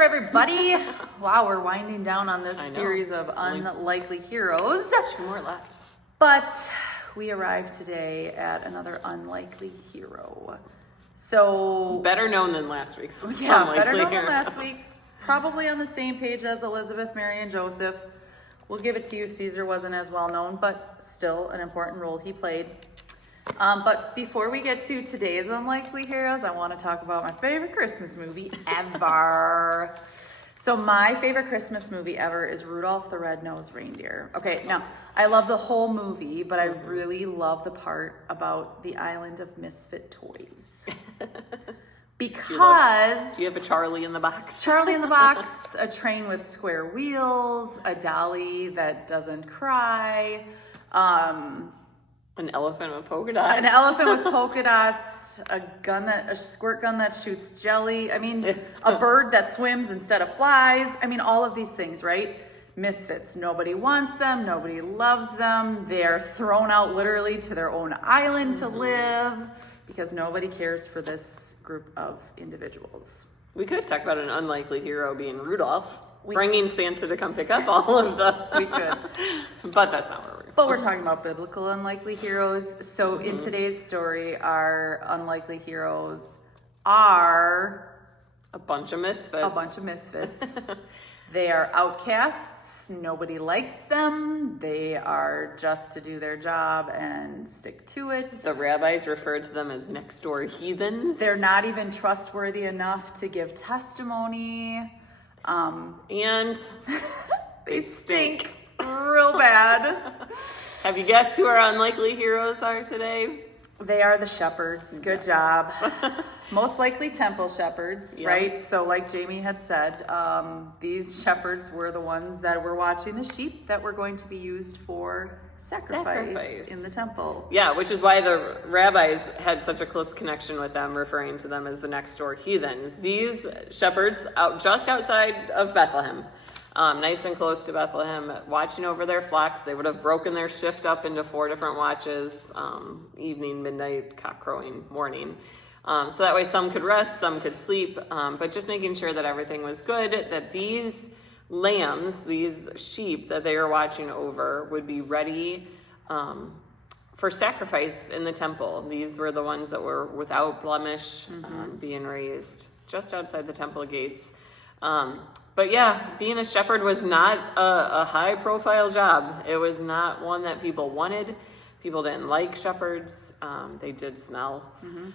there, everybody. Wow, we're winding down on this series of unlikely heroes. 2 more left. But we arrived today at another unlikely hero. So better known than last week's. Yeah, better known than last week's. Probably on the same page as Elizabeth, Mary, and Joseph. We'll give it to you. Caesar wasn't as well known, but still an important role he played. But before we get to today's unlikely heroes, I want to talk about my favorite Christmas movie ever. So my favorite Christmas movie ever is Rudolph the Red-Nosed Reindeer. Okay, now I love the whole movie, but I really love the part about the island of misfit toys. Because do you have a Charlie in the box? Charlie in the box, a train with square wheels, a dolly that doesn't cry, an elephant with polka dots. An elephant with polka dots, a squirt gun that shoots jelly. I mean, a bird that swims instead of flies. I mean, all of these things, right? Misfits. Nobody wants them. Nobody loves them. They're thrown out literally to their own island to live because nobody cares for this group of individuals. We could talk about an unlikely hero being Rudolph. Bringing Santa to come pick up all of the... We could. But that's not where we're going. But we're talking about biblical unlikely heroes. So in today's story, our unlikely heroes are... A bunch of misfits. They are outcasts. Nobody likes them. They are just to do their job and stick to it. The rabbis referred to them as next door heathens. They're not even trustworthy enough to give testimony. And they stink real bad. Have you guessed who our unlikely heroes are today? They are the shepherds. Good job. Most likely temple shepherds, right? So like Jamie had said, these shepherds were the ones that were watching the sheep that were going to be used for sacrifice in the temple. Yeah, which is why the rabbis had such a close connection with them, referring to them as the next door heathens. These shepherds just outside of Bethlehem, nice and close to Bethlehem, watching over their flocks. They would have broken their shift up into 4 different watches, evening, midnight, cock crowing, morning. So that way some could rest, some could sleep, but just making sure that everything was good, that these lambs, these sheep that they were watching over would be ready for sacrifice in the temple. These were the ones that were without blemish, being raised just outside the temple gates. But yeah, being a shepherd was not a high profile job. It was not one that people wanted. People didn't like shepherds. They did smell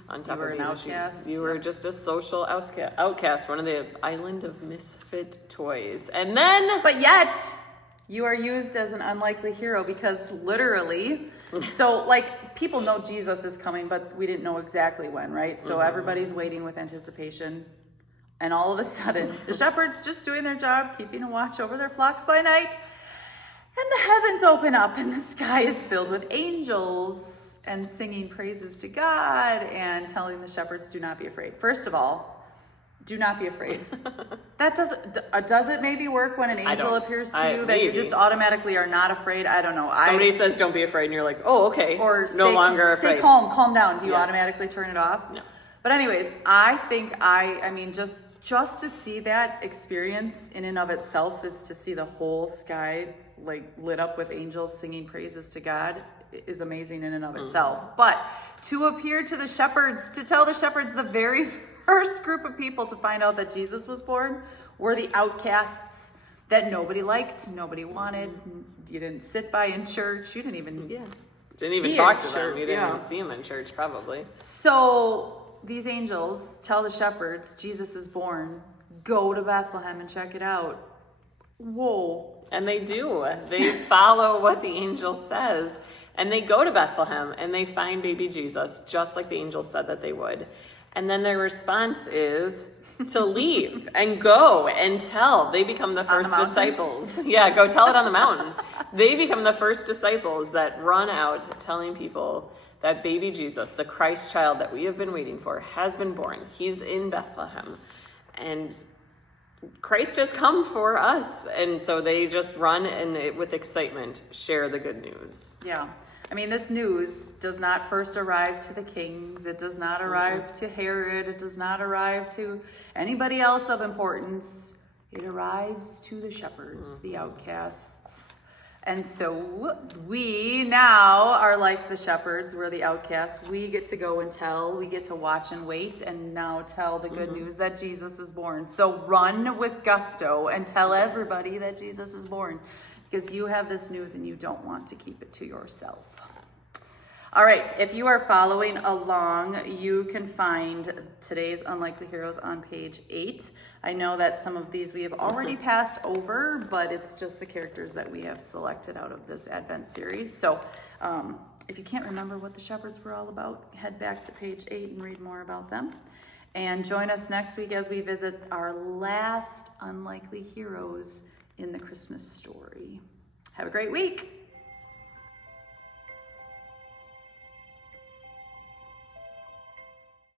on top of being a sheep. You were just a social outcast, one of the island of misfit toys. And then... But yet, you are used as an unlikely hero because literally... So, like, people know Jesus is coming, but we didn't know exactly when, right? So everybody's waiting with anticipation. And all of a sudden, the shepherds just doing their job, keeping a watch over their flocks by night. And the heavens open up and the sky is filled with angels and singing praises to God and telling the shepherds, do not be afraid. First of all, do not be afraid. That does it maybe work when an angel appears to you that you just automatically are not afraid? I don't know. Somebody says don't be afraid and you're like, oh, okay. Or no longer afraid. Stay calm down. Do you automatically turn it off? No. But anyways, I think I mean, just to see that experience in and of itself is to see the whole sky like lit up with angels singing praises to God is amazing in and of itself. But to appear to the shepherds, to tell the shepherds, the very first group of people to find out that Jesus was born were the outcasts that nobody liked, nobody wanted. You didn't sit by in church. You didn't even talk to them. You didn't even see them in church, probably. So these angels tell the shepherds, Jesus is born. Go to Bethlehem and check it out. Whoa. And they do. They follow what the angel says. And they go to Bethlehem and they find baby Jesus, just like the angel said that they would. And then their response is to leave and go and tell. They become the first disciples. Yeah, go tell it on the mountain. They become the first disciples that run out telling people that baby Jesus, the Christ child that we have been waiting for, has been born. He's in Bethlehem. And Christ has come for us. And so they just run and with excitement share the good news. Yeah. I mean, this news does not first arrive to the kings. It does not arrive to Herod. It does not arrive to anybody else of importance. It arrives to the shepherds, the outcasts. And so we now are like the shepherds. We're the outcasts. We get to go and tell. We get to watch and wait and now tell the good news that Jesus is born. So run with gusto and tell everybody that Jesus is born, because you have this news and you don't want to keep it to yourself. All right, if you are following along, you can find today's Unlikely Heroes on page 8. I know that some of these we have already passed over, but it's just the characters that we have selected out of this Advent series. So if you can't remember what the shepherds were all about, head back to page 8 and read more about them. And join us next week as we visit our last Unlikely Heroes in the Christmas story. Have a great week.